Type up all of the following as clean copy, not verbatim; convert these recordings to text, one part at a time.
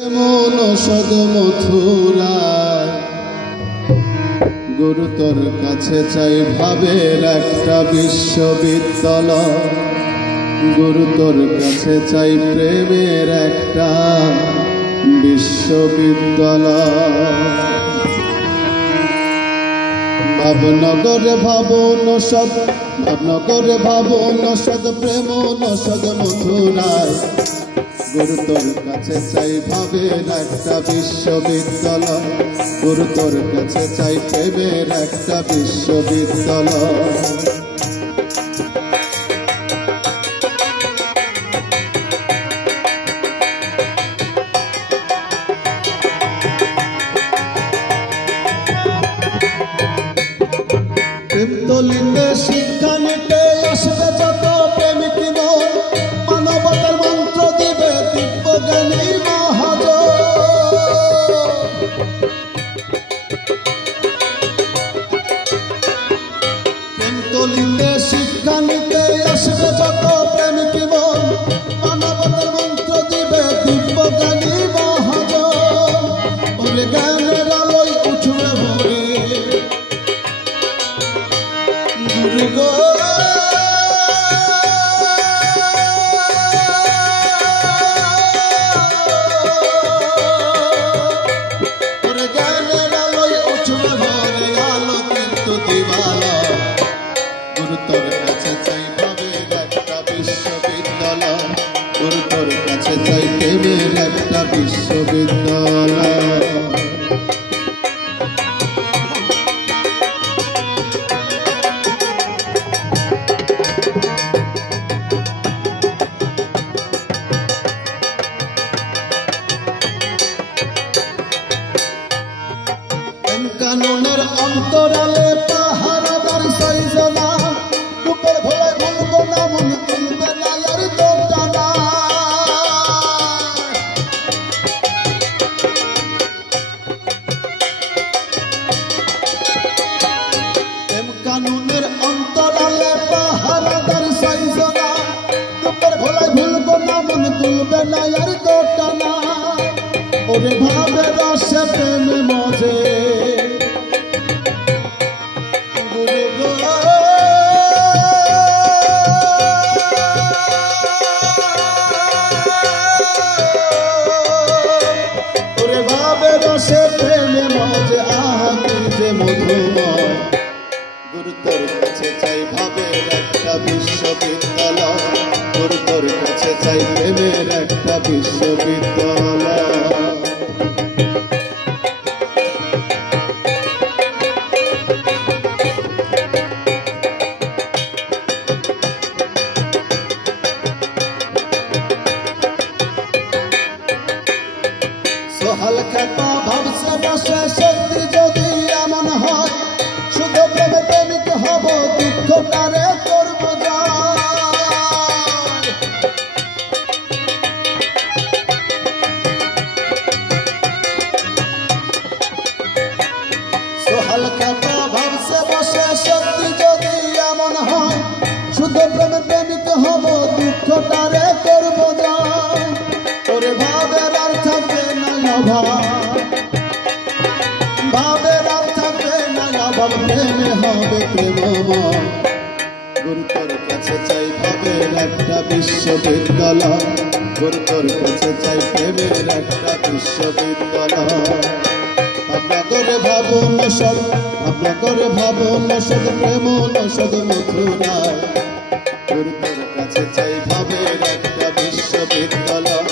মন সদ মথুরায় গুরুতর কাছে চাই ভাবের একটা বিশ্ববিদ্যালয়, গুরুতর কাছে চাই প্রেমের একটা বিশ্ববিদ্যালয়। ভাবনগরে ভাবন সদ, ভাবনগরে ভাবন সদ প্রেম নসদ মথুরায় গুরুতর কাছে চাই ভাবের একটা বিশ্ববিদ্যালয়, গুরুতর কাছে চাই প্রেমের একটা বিশ্ববিদ্যালয়। প্রেম তলিতে শিক্ষা নিতে আসবে যত প্রেমিক মন, মানবতার মন্ত্র দিবে দিব্য জ্ঞানী মহাজন। প্রেম তলিতে শিক্ষা নিতে আসবে যত প্রেমিক মন, মানবতার মন্ত্র দিবে দিব্য জ্ঞানী মহাজন। ওরে জ্ঞানের আলোয় উঠবে ভরে গুরু গো, ওরে জ্ঞানের আলোয় উঠবে ভরে আলো কিন্তু দিবালা। গুরুতর কাছে চাই ভাবের একটা বিশ্ববিদ্যালয়, গুরুতর কাছে চাই প্রেমের একটা বিশ্ববিদ্যালয়। কানুনের অন্তরালে পাহারাদার সইজনা, রূপের ভোলায় ভুলব না মন তুলবে না আর দোটানা। কানুনের অন্তরালে পাহারাদার সইজনা, রূপের ভোলায় ভুলব না মন তুলবে না আর দোটানা। ওরে ভাবে রসে প্রেমে মজে গুরু গো, ওরে ভাবে রসে প্রেমে মজে আহা কি যে মধুময়। গুরুতর কাছে চাই ভাবের একটা বিশ্ববিদ্যালয়, গুরুতর কাছে চাই প্রেমের একটা বিশ্ববিদ্যালয়। হালকা ভাবছে বসে সত্যি যদি এমন হয়, শুধু প্রেমে প্রেমিক হব দুঃখ তারে করব হালকা ভাবছে বসে সত্যি যদি এমন হয়, শুধু প্রেমে প্রেমিক হব দুঃখ তারে করব যায়। ওরে ভাবের আর থাকবে না ভাবের আর থাকবে না অভাব, প্রেমে হবে প্রেমময়। গুরুতর কাছে চাই ভাবের একটা বিশ্ববিদ্যালয়, গুরুতর কাছে চাই প্রেমের একটা বিশ্ববিদ্যালয়। ভাবনা করে ভাবন সদ, ভাবনা করে ভাবন সদ প্রেম নসদ মথুরায় গুরুতর কাছে চাই ভাবের একটা বিশ্ববিদ্যালয়,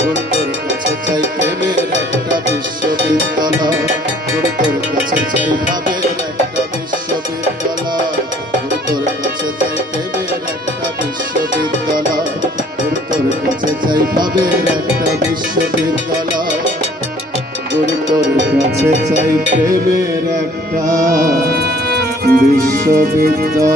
গুরুতর কাছে চাই প্রেমের একটা বিশ্ববিদ্যালয়, গুরুতর কাছে চাই ভাবের একটা বিশ্ববিদ্যালয়, গুরুতর কাছে চাই প্রেমের একটা বিশ্ববিদ্যালয়, গুরুতর কাছে চাই ভাবের একটা বিশ্ববিদ্যালয়, গুরুতর কাছে চাই প্রেমের একটা বিশ্ববিদ্যালয়।